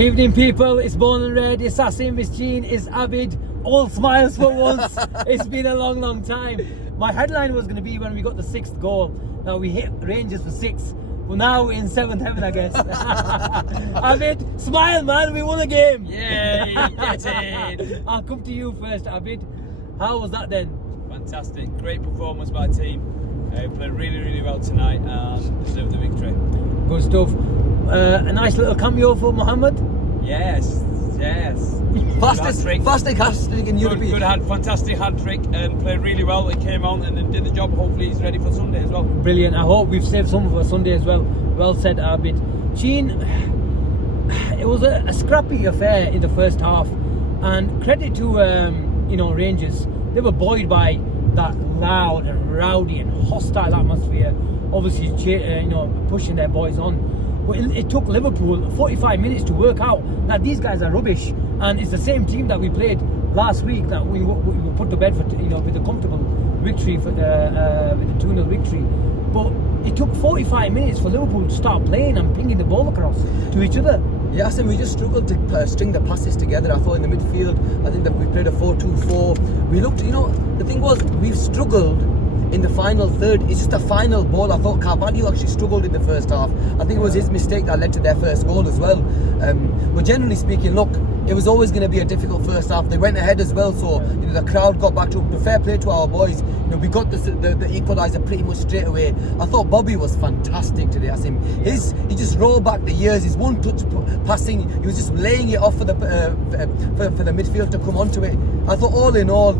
Evening people, it's Born and Red, it's Asim, it's Gene, it's Abid, all smiles for once. It's been a long time. My headline was going to be when we got the 6th goal. Now we hit Rangers for 6. Well, now we're in 7th heaven, I guess. Abid, smile man, we won a game. Yay, get in. I'll come to you first, Abid. How was that then? Fantastic, great performance by the team. We played really well tonight and deserved the victory. Good stuff. A nice little cameo for Mohammed. Yes. Fastest hat-trick in Europe. Good fantastic hat-trick and played really well. He came on and did the job. Hopefully he's ready for Sunday as well. Brilliant. I hope we've saved some for Sunday as well. Well said, Abid. Gene, it was a scrappy affair in the first half, and credit to Rangers. They were buoyed by that loud and rowdy and hostile atmosphere. Obviously, pushing their boys on. But it took Liverpool 45 minutes to work out that these guys are rubbish, and it's the same team that we played last week that we put to bed for with a comfortable victory with a 2-0 victory. But it took 45 minutes for Liverpool to start playing and pinging the ball across to each other. Yeah, I we just struggled to string the passes together. I thought in the midfield, I think that we played a 4-2-4. We looked, the thing was, we've struggled in the final third. It's just a final ball. I thought Carvalho actually struggled in the first half. I think it was his mistake that led to their first goal as well. But generally speaking, look, it was always going to be a difficult first half. They went ahead as well, so the crowd got back to them. Fair play to our boys. We got the equaliser pretty much straight away. I thought Bobby was fantastic today. He just rolled back the years. His one-touch passing, he was just laying it off for the midfield to come onto it. I thought all in all,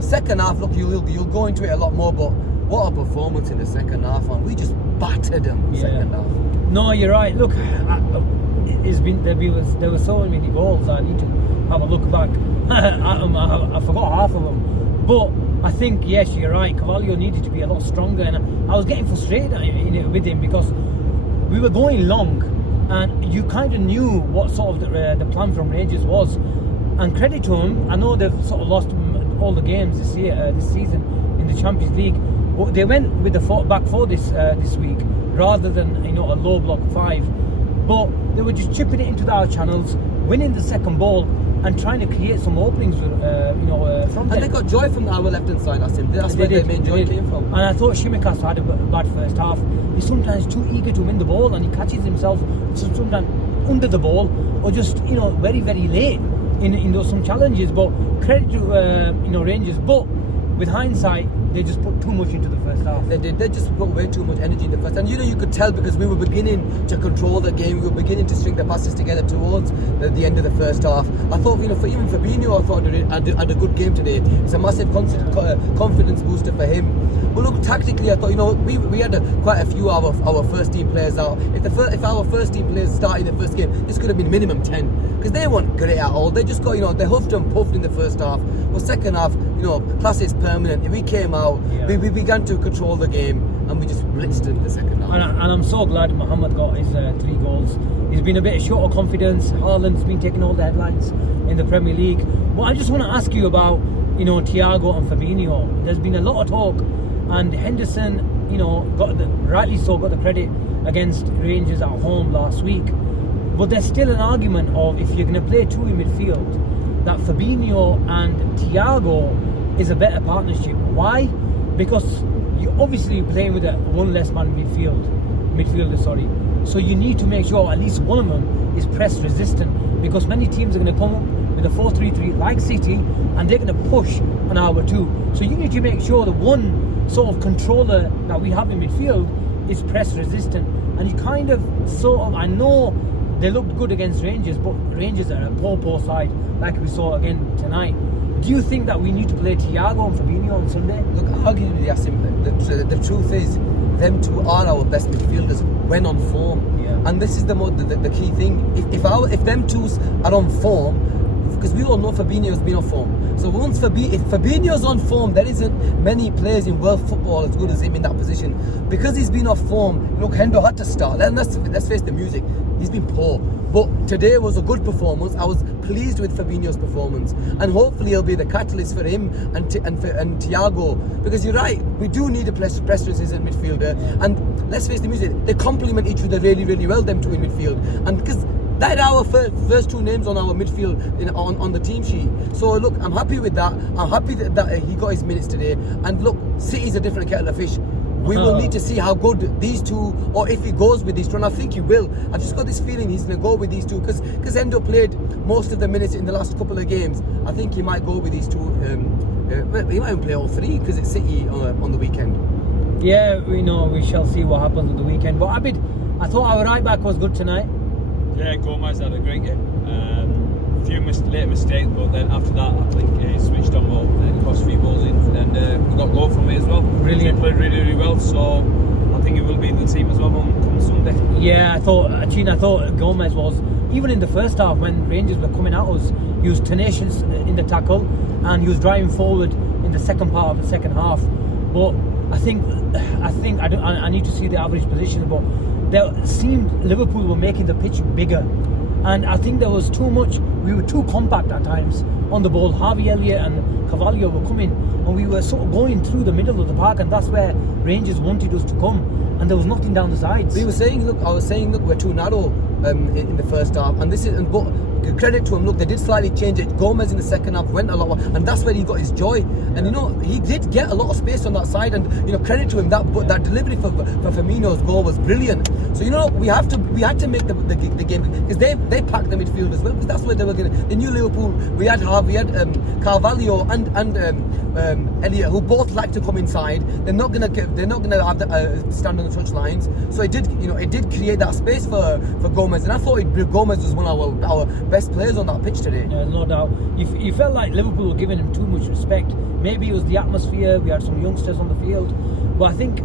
second half, look, you'll go into it a lot more, but what a performance in the second half, and we just battered them second half. No, you're right. Look, there were so many goals. I need to have a look back. I forgot half of them, but I think yes, you're right. Carvalho needed to be a lot stronger, and I was getting frustrated with him because we were going long, and you kind of knew what sort of the plan from Rangers was. And credit to him, I know they've sort of lost all the games this season in the Champions League, but they went with the back four this week rather than a low block 5. But they were just chipping it into our channels, winning the second ball, and trying to create some openings from them. And they got joy from our left-hand side, That's where their main joy came from. And I thought Shimikas had a bad first half. He's sometimes too eager to win the ball, and he catches himself sometimes under the ball, or just very late in those some challenges. But credit to Rangers. But with hindsight, they just put too much into the first half. They did. They just put way too much energy in the first. And you could tell because we were beginning to control the game. We were beginning to string the passes together towards the end of the first half. I thought, for even Firmino, I thought had a good game today. It's a massive confidence booster for him. But look, tactically, I thought, we had quite a few of our first team players out. If our first team players started the first game, this could have been minimum 10 because they weren't great at all. They just got, they huffed and puffed in the first half. But second half, class is permanent. We came out, we began to control the game, and we just blitzed in the second half. And I'm so glad Mohammed got his 3 goals. He's been a bit short of confidence. Haaland's been taking all the headlines in the Premier League. But I just want to ask you about, Thiago and Firmino. There's been a lot of talk, and Henderson, rightly so, got the credit against Rangers at home last week. But there's still an argument of if you're going to play 2 in midfield, that Firmino and Thiago is a better partnership. Why? Because you're obviously playing with one less man midfielder, so you need to make sure at least one of them is press resistant, because many teams are going to come with a 4-3-3 like City, and they're going to push an hour 2. So you need to make sure that one sort of controller that we have in midfield is press resistant. And you kind of I know they looked good against Rangers, but Rangers are a poor side, like we saw again tonight. Do you think that we need to play Thiago and Firmino on Sunday? Look, arguably, Yasim, the truth is, them two are our best midfielders when on form. Yeah. And this is the key thing. If them two are on form, because we all know Fabinho's been on form. So if Fabinho's on form, there isn't many players in world football as good as him in that position. Because he's been off form, look, Hendo had to start. Let's face the music. He's been poor. But today was a good performance. I was pleased with Fabinho's performance, and hopefully he'll be the catalyst for him and Thiago. Because you're right, we do need a press resistant midfielder. And let's face the music, they complement each other really well. Them two in midfield, and because That are our first two names on our midfield on the team sheet. So look, I'm happy with that. I'm happy that he got his minutes today. And look, City's a different kettle of fish. We will need to see how good these two, or if he goes with these two, and I think he will. I've just got this feeling he's going to go with these two because Endo played most of the minutes in the last couple of games. I think he might go with these two. He might even play all three because it's City on the weekend. Yeah, we shall see what happens on the weekend. But Abid, I thought our right back was good tonight. Yeah, Gomez had a great game. A few late mistakes, but then after that, I think he switched on well and crossed a few balls in, and we got a goal from it as well. Brilliant. He played really, really well, so I think he will be in the team as well come Sunday. Yeah, I thought Gomez was, even in the first half when Rangers were coming at us, he was tenacious in the tackle and he was driving forward in the second part of the second half. But I think I need to see the average position, but there seemed Liverpool were making the pitch bigger, and I think there was too much. We were too compact at times on the ball. Harvey Elliott and Carvalho were coming, and we were sort of going through the middle of the park, and that's where Rangers wanted us to come, and there was nothing down the sides. I was saying, look, we're too narrow in the first half, and but credit to him. Look, they did slightly change it. Gomez in the second half went a lot, and that's where he got his joy. And he did get a lot of space on that side, and credit to him. That delivery for Firmino's goal was brilliant. So we had to make the game because they packed the midfield as well, because that's where they were going. They knew Liverpool. We had Carvalho and Elliott, who both like to come inside. They're not gonna have stand on the touch lines. So it did create that space for Gomez, and I thought Gomez was one of our best players on that pitch today. Yeah, no doubt. He felt like Liverpool were giving him too much respect. Maybe it was the atmosphere. We had some youngsters on the field, but I think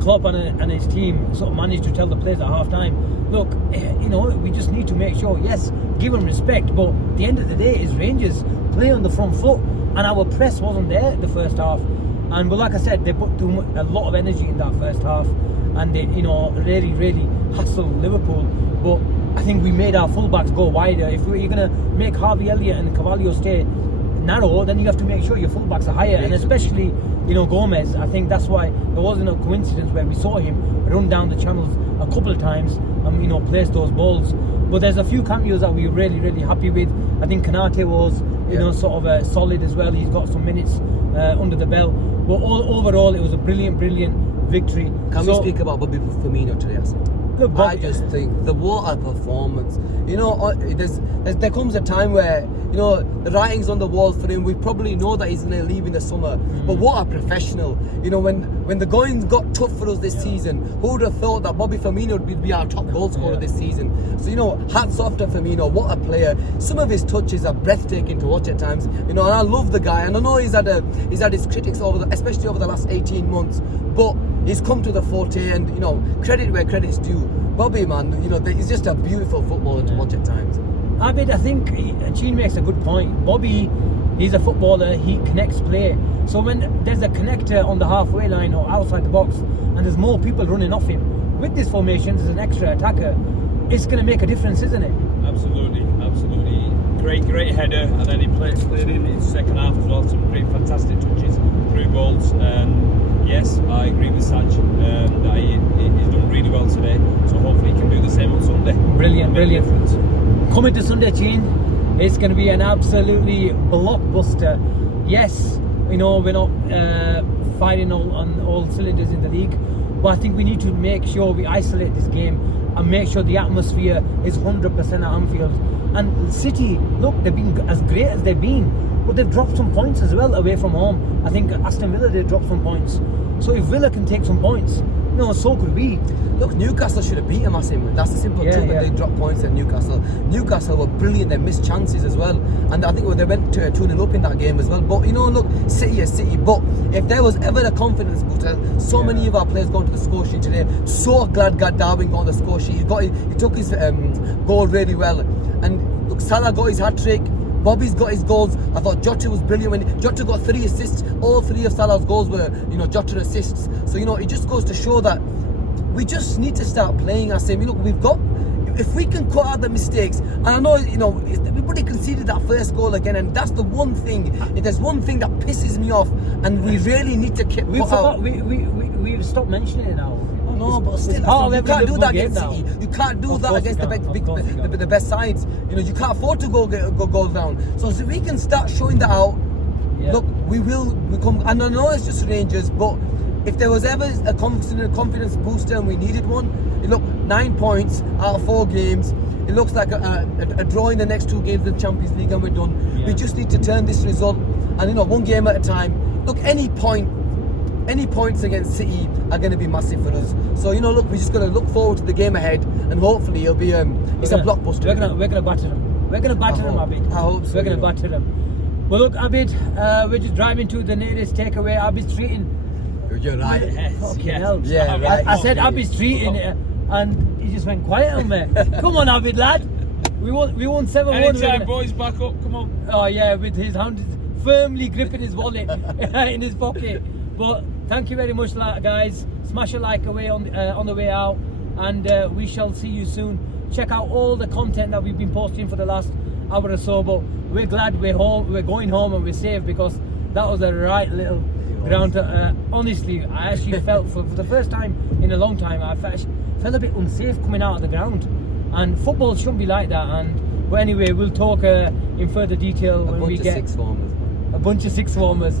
Klopp and his team sort of managed to tell the players at half time, look, we just need to make sure, yes, give him respect, but at the end of the day, is Rangers play on the front foot, and our press wasn't there the first half. And but like I said, they put a lot of energy in that first half, and they really, really hustled Liverpool. But I think we made our fullbacks go wider. If you're going to make Harvey Elliott and Carvalho stay narrow, then you have to make sure your fullbacks are higher, and especially Gomez. I think that's why there wasn't a coincidence where we saw him run down the channels a couple of times and place those balls. But there's a few cameos that we were really, really happy with. I think Kanate was sort of solid as well. He's got some minutes under the belt. But overall, it was a brilliant victory. Can we speak about Bobby Firmino today? Look, Bobby, I just think the water performance. There comes a time where the writing's on the wall for him. We probably know that he's going to leave in the summer. But what a professional! When the going got tough for us this season, who would have thought that Bobby Firmino would be our top goal scorer this season? So hats off to Firmino. What a player! Some of his touches are breathtaking to watch at times. And I love the guy. And I know he's had his critics especially over the last 18 months. But he's come to the forte, and credit where credit's due. Bobby, man, he's just a beautiful footballer to watch at times. Abid, I think Gene makes a good point. Bobby, he's a footballer. He connects play. So when there's a connector on the halfway line or outside the box, and there's more people running off him, with this formation, there's an extra attacker. It's going to make a difference, isn't it? Absolutely. Great header, and then he played in his second half as well. Some great, fantastic touches, through goals. Yes, I agree with Sanch that he's done really well today. So hopefully he can do the same on Sunday. Brilliant. Coming to Sunday, Gene, it's going to be an absolutely blockbuster. Yes, we're not firing on all cylinders in the league, but I think we need to make sure we isolate this game and make sure the atmosphere is 100% at Anfield. And City, look, they've been as great as they've been, but they've dropped some points as well away from home. I think Aston Villa, they dropped some points. So if Villa can take some points, so could we. Look, Newcastle should have beaten us. That's the simple truth. But they dropped points at Newcastle. Newcastle were brilliant. They missed chances as well, and I think they went 2-0 up in that game as well. But look, City is City. But if there was ever a confidence booster, many of our players going to the score sheet today. So glad Darwin got on the score sheet. He took his goal really well, and look, Salah got his hat trick. Bobby's got his goals. I thought Jota was brilliant when Jota got 3 assists. All 3 of Salah's goals were, Jota assists. So, it just goes to show that we just need to start playing our same. If we can cut out the mistakes, and I know, everybody conceded that first goal again, and that's the one thing. If there's one thing that pisses me off, and we really need to keep. We've stopped mentioning it now. No, but still, part of you every can't do Liverpool that game against now. City. You can't do Of that course against you the, can't. big, Of course you can't. the best sides. You know, you can't afford to go goals down. So if we can start showing that out, Yeah. look, we will become. And I know it's just Rangers, but if there was ever a confidence booster and we needed one, look, 9 points out of 4 games. It looks like a draw in the next 2 games of the Champions League and we're done. Yeah. We just need to turn this result, and you know, 1 game at a time. Look, any points against City are going to be massive for us. So you know, look, we're just going to look forward to the game ahead, and hopefully it'll be it's a blockbuster. We're gonna batter them. We're gonna batter them, Abid. I hope so, We're gonna you know. batter them. Well, look, Abid, we're just driving to the nearest takeaway. Abid's treating. You're right. Fucking hell. Yeah, right. I said Abid's treating it, and he just went quiet on me. Come on, Abid, lad. We won 7-1. Anytime, boys, back up. Come on. Oh yeah, with his hand firmly gripping his wallet in his pocket. But thank you very much, guys. Smash a like away on the way out, and we shall see you soon. Check out all the content that we've been posting for the last hour or so. But we're glad we're home. We're going home and we're safe, because that was the right little ground. Honestly, I actually felt for the first time in a long time, I felt a bit unsafe coming out of the ground. And football shouldn't be like that. But anyway, we'll talk in further detail when we get a bunch of six formers.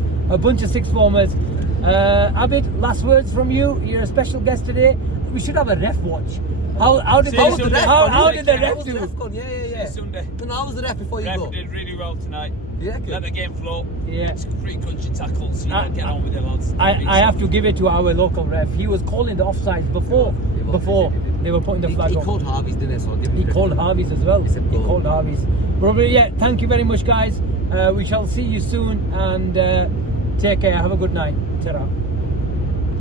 Abid, last words from you. You're a special guest today. We should have a ref watch. How did the ref do? Yeah. Sunday. No, I was the ref before you Ref go. did really well tonight. Yeah, good. Let the game flow. Yeah. It's 3 country tackles. You know, get on with it, lads. I have to give it to our local ref. He was calling the offsides before they were putting the flag He up. called Harvey's, didn't he? So I'll give him He credit. called Harvey's as well. It's a He goal. called Harvey's. But yeah, thank you very much, guys. We shall see you soon, and take care. Have a good night. Ta-ra.